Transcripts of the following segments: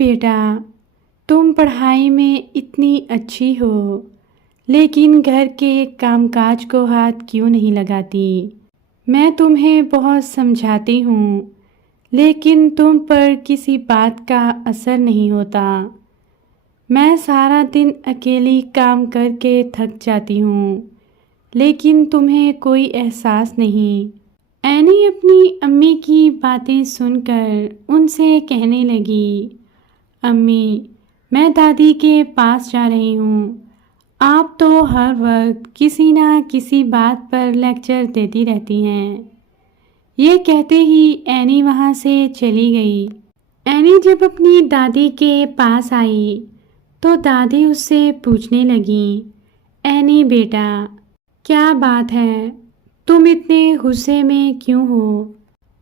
بیٹا، تم پڑھائی میں اتنی اچھی ہو لیکن گھر کے کام کاج کو ہاتھ کیوں نہیں لگاتی؟ میں تمہیں بہت سمجھاتی ہوں لیکن تم پر کسی بات کا اثر نہیں ہوتا۔ میں سارا دن اکیلی کام کر کے تھک جاتی ہوں لیکن تمہیں کوئی احساس نہیں۔ اینی اپنی امی کی باتیں سن کر ان سے کہنے لگی، امی، میں دادی کے پاس جا رہی ہوں۔ آپ تو ہر وقت کسی نہ کسی بات پر لیکچر دیتی رہتی ہیں۔ یہ کہتے ہی اینی وہاں سے چلی گئی۔ اینی جب اپنی دادی کے پاس آئی تو دادی اس سے پوچھنے لگیں، اینی بیٹا، کیا بات ہے؟ تم اتنے غصے میں کیوں ہو؟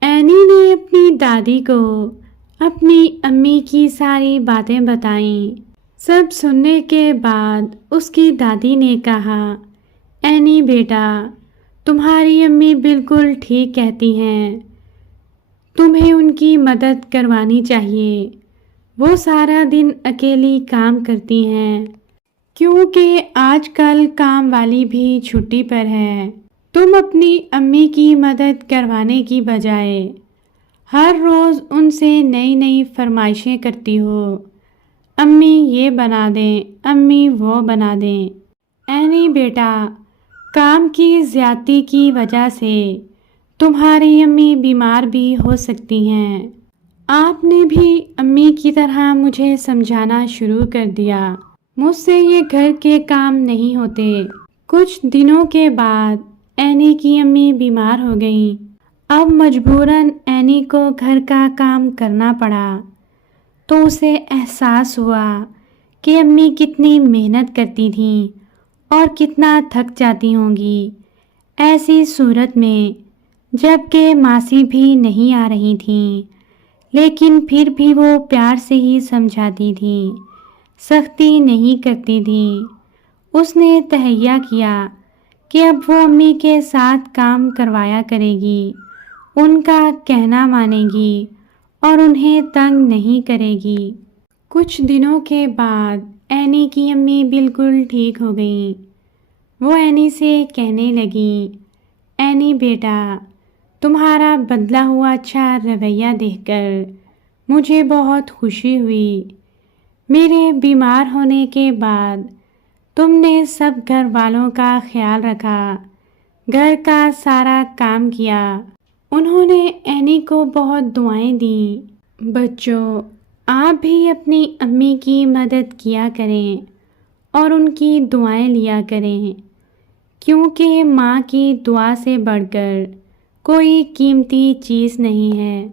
اینی نے اپنی دادی کو اپنی امی کی ساری باتیں بتائیں۔ سب سننے کے بعد اس کی دادی نے کہا، اینی بیٹا، تمہاری امی بالکل ٹھیک کہتی ہیں، تمہیں ان کی مدد کروانی چاہیے۔ وہ سارا دن اکیلی کام کرتی ہیں کیونکہ آج کل کام والی بھی چھٹی پر ہے۔ تم اپنی امی کی مدد کروانے کی بجائے ہر روز ان سے نئی نئی فرمائشیں کرتی ہو، امی یہ بنا دیں، امی وہ بنا دیں۔ اینی بیٹا، کام کی زیادتی کی وجہ سے تمہاری امی بیمار بھی ہو سکتی ہیں۔ آپ نے بھی امی کی طرح مجھے سمجھانا شروع کر دیا۔ مجھ سے یہ گھر کے کام نہیں ہوتے۔ کچھ دنوں کے بعد اینی کی امی بیمار ہو گئیں۔ اب مجبوراً اینی کو گھر کا کام کرنا پڑا تو اسے احساس ہوا کہ امی کتنی محنت کرتی تھیں اور کتنا تھک جاتی ہوں گی۔ ایسی صورت میں جب کہ ماسی بھی نہیں آ رہی تھیں لیکن پھر بھی وہ پیار سے ہی سمجھاتی تھیں، سختی نہیں کرتی تھیں۔ اس نے تہیہ کیا کہ اب وہ امی کے ساتھ کام کروایا کرے گی، ان کا کہنا مانے گی اور انہیں تنگ نہیں کرے گی۔ کچھ دنوں کے بعد اینی کی امی بالکل ٹھیک ہو گئیں۔ وہ اینی سے کہنے لگیں، اینی بیٹا، تمہارا بدلا ہوا اچھا رویہ دیکھ کر مجھے بہت خوشی ہوئی۔ میرے بیمار ہونے کے بعد تم نے سب گھر والوں کا خیال رکھا، گھر کا سارا کام کیا۔ انہوں نے اینی کو بہت دعائیں دیں۔ بچوں، آپ بھی اپنی امی کی مدد کیا کریں اور ان کی دعائیں لیا کریں کیونکہ ماں کی دعا سے بڑھ کر کوئی قیمتی چیز نہیں ہے۔